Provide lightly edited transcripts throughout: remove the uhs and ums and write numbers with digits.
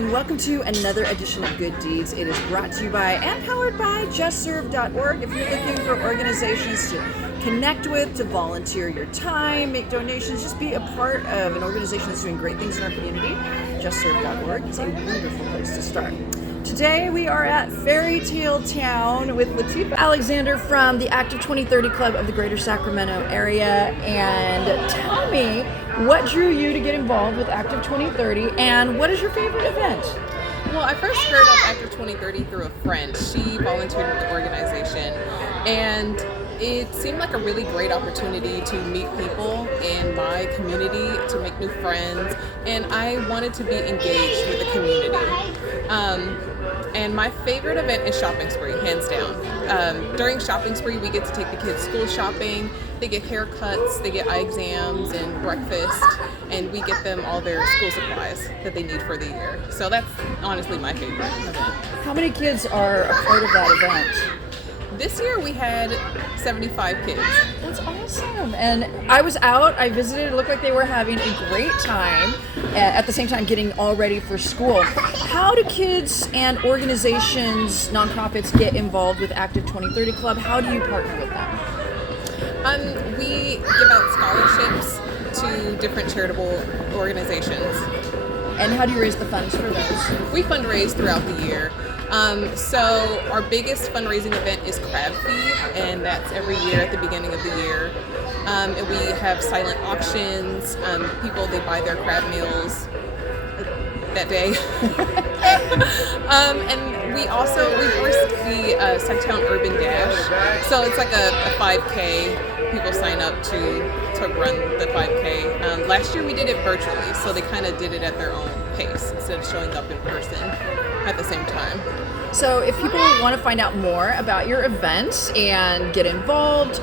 and welcome to another edition of Good Deeds. It is brought to you by and powered by justserve.org. If you're looking for organizations to connect with, to volunteer your time, make donations, just be a part of an organization that's doing great things in our community, justserve.org is a wonderful place to start. Today we are at Fairy Tale Town with Latifah Alexander from the Active 2030 Club of the Greater Sacramento area. And tell me, what drew you to get involved with Active 2030 and what is your favorite event? Well, I first heard of Active 2030 through a friend. She volunteered with the organization, and it seemed like a really great opportunity to meet people in my community, to make new friends, and I wanted to be engaged with the community. And my favorite event is Shopping Spree, hands down. During Shopping Spree, we get to take the kids school shopping. They get haircuts, they get eye exams and breakfast, and we get them all their school supplies that they need for the year. So that's honestly my favorite event. How many kids are a part of that event? This year we had 75 kids. That's awesome. And I was out, I visited, it looked like they were having a great time, at the same time getting all ready for school. How do kids and organizations, nonprofits get involved with Active 2030 Club? How do you partner with them? We give out scholarships to different charitable organizations. And how do you raise the funds for those? We fundraise throughout the year. So our biggest fundraising event is Crab Feed, and that's every year at the beginning of the year. And we have silent auctions. People, they buy their crab meals that day. And we horse the Sacktown Urban Dash. So it's like a 5K. People sign up to run the 5K. Last year we did it virtually, so they kind of did it at their own pace instead of showing up in person at the same time. So if people want to find out more about your events and get involved,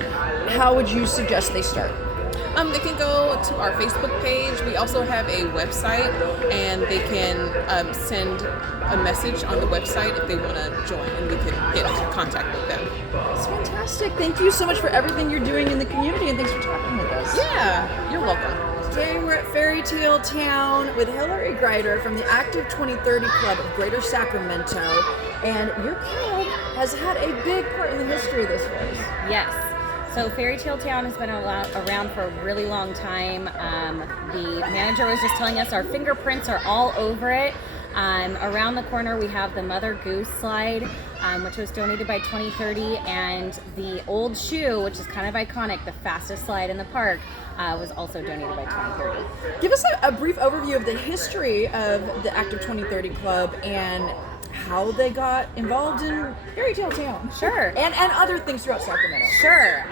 how would you suggest they start? They can go to our Facebook page. We also have a website, and they can send a message on the website if they want to join, and we can get into contact with them. That's fantastic. Thank you so much for everything you're doing in the community, and thanks for talking with us. Yeah, you're welcome. Today we're at Fairy Tale Town with Hillary Greider from the Active 2030 Club of Greater Sacramento, and your club has had a big part in the history of this place. Yes. So Fairy Tale Town has been around for a really long time. The manager was just telling us our fingerprints are all over it. Around the corner we have the Mother Goose slide, which was donated by 2030, and the Old Shoe, which is kind of iconic, the fastest slide in the park, was also donated by 2030. Give us a brief overview of the history of the Active 2030 Club and how they got involved in Fairy Tale Town. Sure. And other things throughout Sacramento. Sure.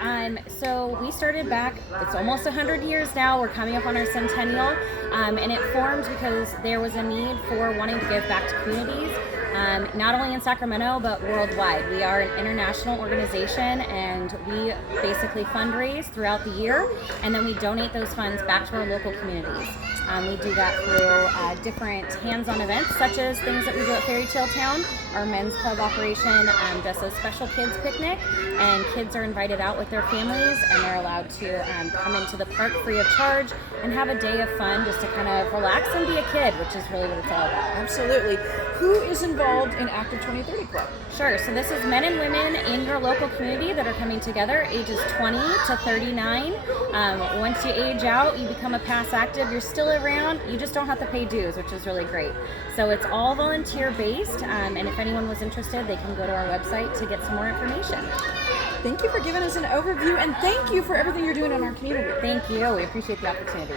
So we started back, it's almost 100 years now. We're coming up on our centennial. And it formed because there was a need for wanting to give back to communities, not only in Sacramento, but worldwide. We are an international organization, and we basically fundraise throughout the year, and then we donate those funds back to our local communities. We do that through different hands-on events, such as things that we do at Fairy Tale Town. Our men's club operation does a special kids picnic, and kids are invited out with their families, and they're allowed to come into the park free of charge and have a day of fun just to kind of relax and be a kid, which is really what it's all about. Absolutely. Who is involved in Active 2030 Club? Sure. So this is men and women in your local community that are coming together, ages 20 to 39. Once you age out, you become a past active. You're still around. You just don't have to pay dues, which is really great. So it's all volunteer based. And if anyone was interested, they can go to our website to get some more information. Thank you for giving us an overview, and thank you for everything you're doing in our community. Thank you. We appreciate the opportunity.